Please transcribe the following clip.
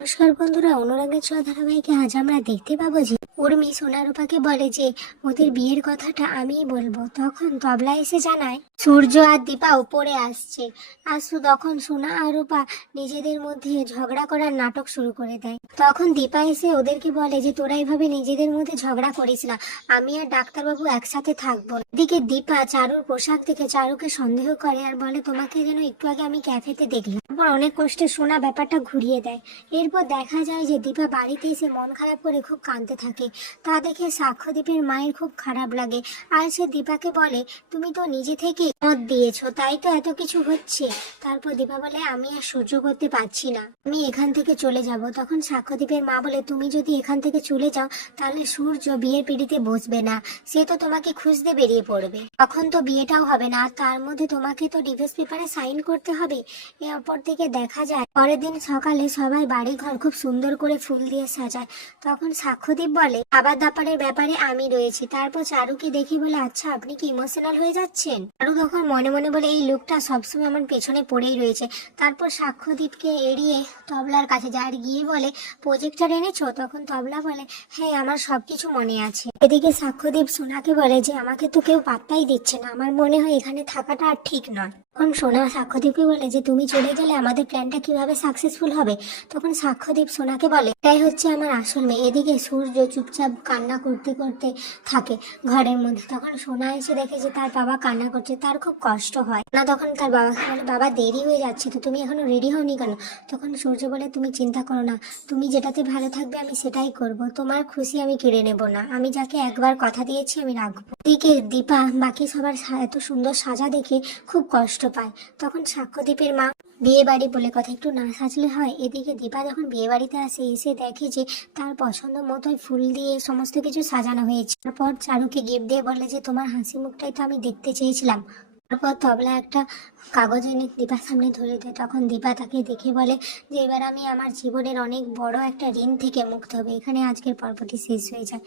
নমস্কার বন্ধুরা, অনুরাগের ছোঁয়া ধারাবাহিকে আজ আমরা দেখতে পাবো যে উর্মি সোনারূপাকে বলে যে ওদের বিয়ের কথাটা আমিই বলবো। তখন তবলা এসে জানায় সূর্য আর দীপা উপরে আসছে। তখন সোনা আর রূপা নিজেদের মধ্যে ঝগড়া করার নাটক শুরু করে দেয়। তখন দীপা এসে ওদেরকে বলে যে তোরা এভাবে নিজেদের মধ্যে ঝগড়া করিস না, আমি আর ডাক্তারবাবু একসাথে থাকবো না। এদিকে দীপা চারুর পোশাক দেখে চারুকে সন্দেহ করে আর বলে তোমাকে যেন একটু আগে আমি ক্যাফেতে দেখলাম। তারপর অনেক কষ্টে সোনা ব্যাপারটা ঘুরিয়ে দেয়। এরপর দেখা যায় যে দীপা বাড়িতে এসে মন খারাপ করে খুব কাঁদতে থাকে। তা দেখে সাক্ষ্যদীপের মায়ের খুব খারাপ লাগে আর সে দীপাকে বলে তুমি তো নিজে থেকে মত দিয়েছো, তাই তো এত কিছু হচ্ছে। তারপর দীপা বলে আমি আর সহ্য করতে পারছি না, আমি এখান থেকে চলে যাব। তখন সাক্ষ্যদীপের মা বলে তুমি যদি এখান থেকে চলে যাও তাহলে সূর্য বিয়ের পিড়িতে বসবে না, সে তো তোমাকে খুঁজতে বেরিয়ে পড়বে, তখন তো বিয়েটাও হবে না, আর তার মধ্যে তোমাকে তো ডিভোর্স পেপারে সাইন করতে হবে। এরপর থেকে দেখা যায় পরের দিন সকালে সবাই বাড়ি ঘর খুব সুন্দর করে ফুল দিয়ে সাজায়। তখন সাক্ষ্যদীপ বলে খাবার দাবারের ব্যাপারে আমি রয়েছি। তারপর চারুকে দেখে বলে আচ্ছা আপনি কি ইমোশনাল হয়ে যাচ্ছেন। চারু তখন মনে মনে বলে এই লোকটা সবসময় আমার পেছনে পড়েই রয়েছে। তারপর সাক্ষ্যদীপকে এড়িয়ে তবলার কাছে যায় আর গিয়ে বলে প্রজেক্টর এনেছো। তখন তবলা বলে হ্যাঁ আমার সবকিছু মনে আছে। এদিকে সাক্ষ্যদীপ সোনাকে বলে যে আমাকে তো কেউ পাত্তাই দিচ্ছে না, আমার মনে হয় এখানে থাকাটা আর ঠিক নয়। তখন সোনা সাক্ষ্যদীপকে বলে যে তুমি চলে গেলে আমাদের প্ল্যানটা কিভাবে সাকসেসফুল হবে। তখন সাক্ষ্যদীপ সোনাকে বলে এটাই হচ্ছে আমার আসল মেয়ে। এদিকে সূর্য চুপচাপ কান্না করতে করতে থাকে ঘরের মধ্যে। তখন সোনা এসে দেখে যে তার বাবা কান্না করছে, তার খুব কষ্ট হয় না। তখন তার বাবাকে বলে বাবা দেরি হয়ে যাচ্ছে তো তুমি এখনো রেডি হওনি কেন। তখন সূর্য বলে তুমি চিন্তা করো না, তুমি যেটাতে ভালো থাকবে আমি সেটাই করব, তোমার খুশি আমি কেড়ে নেব না, আমি যাকে একবার কথা দিয়েছি আমি রাখবো। এদিকে দীপা বাকি সবার এত সুন্দর সাজা দেখে খুব কষ্ট পায়। তখন সাক্ষ্যদীপের মা বিয়ে বাড়ি বলে কথা একটু না সাজলে হয়। এদিকে দীপা যখন বিয়ে বাড়িতে আসে এসে দেখে যে তার পছন্দ মতোই ফুল দিয়ে সমস্ত কিছু সাজানো হয়েছে। তারপর চারুকে গিফট দিয়ে বলে যে তোমার হাসি মুখটাই তো আমি দেখতে চেয়েছিলাম। তারপর তবলা একটা কাগজ এনে দীপার সামনে ধরে দেয়। তখন দীপা তাকে দেখে বলে যে এবার আমি আমার জীবনের অনেক বড় একটা ঋণ থেকে মুক্ত হবে। এখানে আজকের পর্বটি শেষ হয়ে যায়।